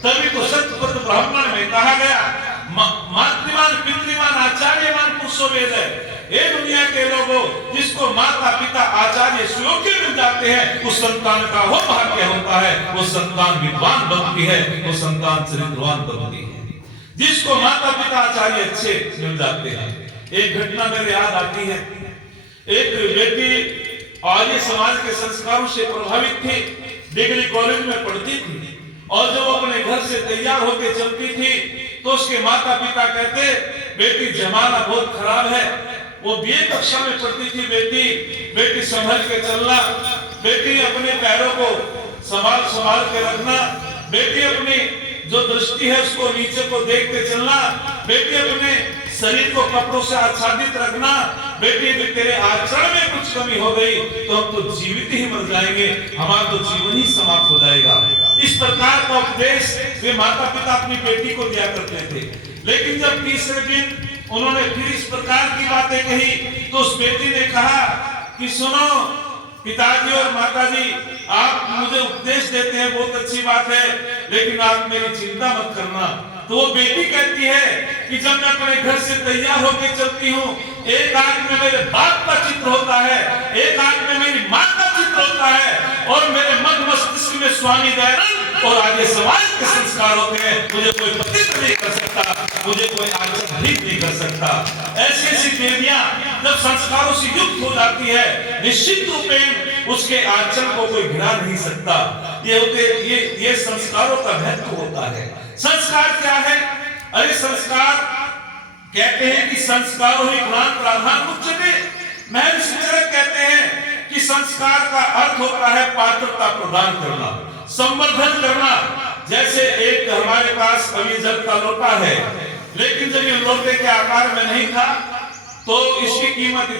तभी तो सत्यव्रत ब्राह्मण में कहा गया मातृमान पितृमान आचार्यमान पुरुषो वेद है। ये दुनिया के लोगों जिसको माता पिता आचार्य सुयोग्य मिल जाते हैं उस संतान का वो भाग्य होता है, वो संतान विद्वान बनती है, वो संतान चरित्रवान बनती है। जिसको माता पिता आचार्य अच्छे मिल जाते हैं। एक घटना मेरे याद आती है। एक बेटी आर्य समाज के संस्कारों से प्रभावित थी, डिग्री कॉलेज में पढ़ती थी और जब अपने घर से तैयार होकर चलती थी तो उसके माता पिता कहते बेटी जमाना बहुत खराब है। वो बीए कक्षा में पढ़ती थी बेटी संभल के चलना, बेटी अपने पैरों को संभाल के रखना, बेटी अपनी जो दृष्टि है उसको नीचे को देखते चलना, बेटी अपने शरीर को कपड़ों से आच्छादित रखना, बेटी यदि तेरे आचरण में कुछ कमी हो गई तो हम तो जीवित ही मर जाएंगे, हमारा तो जीवन ही समाप्त हो जाएगा। इस प्रकार का उपदेश वे माता पिता अपनी बेटी को दिया करते थे। लेकिन जब तीसरे दिन उन्होंने फिर इस प्रकार की बातें कही तो उस बेटी ने कहा कि सुनो पिताजी और माताजी, आप मुझे उपदेश देते हैं बहुत अच्छी बात है, लेकिन आप मेरी चिंता मत करना। तो वो बेटी कहती है कि जब मैं अपने घर से तैयार होकर चलती हूँ, एक आंख में मेरे बाप का चित्र होता है, एक आंख में मेरी माँ का चित्र होता है और मेरे मन मस्तिष्क में स्वामी दयानंद और आर्य समाज के संस्कार होते हैं। मुझे कोई पतित नहीं कर सकता, मुझे कोई आचरण भी नहीं कर सकता। ऐसी ऐसी देवियां जब संस्कारों से युक्त हो जाती है, निश्चित रूप में उसके आचरण को कोई गिरा नहीं सकता। ये संस्कारों का महत्व होता है। संस्कार क्या है? अरे संस्कार कहते हैं कि संस्कारों ही ज्ञान प्रधान उच्चते। महर्षि चरक कहते हैं कि संस्कार का अर्थ होता है पात्रता प्रदान करना, संवर्धन करना। जैसे एक हमारे पास अभी जल का लोटा है, लेकिन जब ये लोटे के आकार में नहीं था तो इसकी कीमत